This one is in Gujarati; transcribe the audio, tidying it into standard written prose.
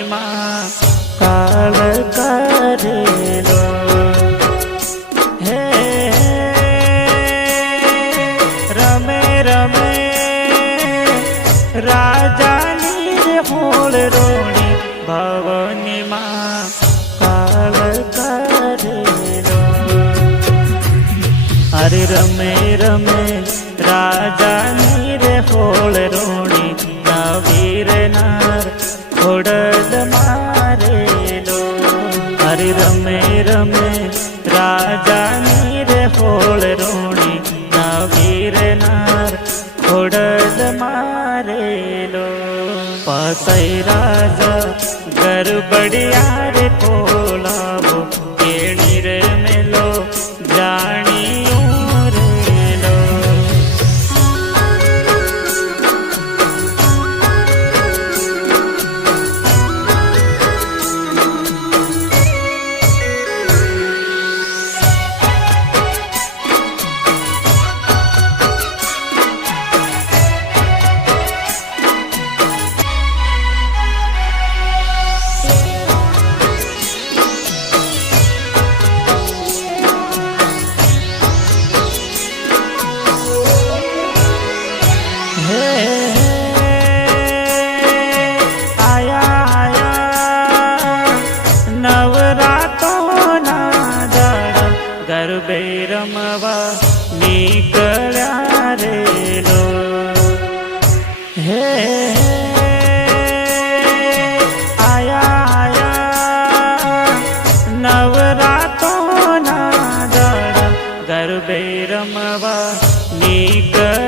ભવનમાં કાળ કરેલો હે રમે રમે રાજાની હોળ રોણી ભવનમાં કાળ કરેલો અરે રમે રમે રાજાની રે હોળ રોણી વીર નાર ખોડલ મારેલો અરે રમે રમે રાજાની રે હોળ રોણી વીર નાર ખોડલ મારેલો પતઈ રાજા ગરબડિયા રે બોલાવો કેણી રે મેલો જાણીયો રેલો ગરબે રમવા નીકળ્યા રેલો હે આયા નવરાતોના દાડા ગરબે રમવા નીકળ્યા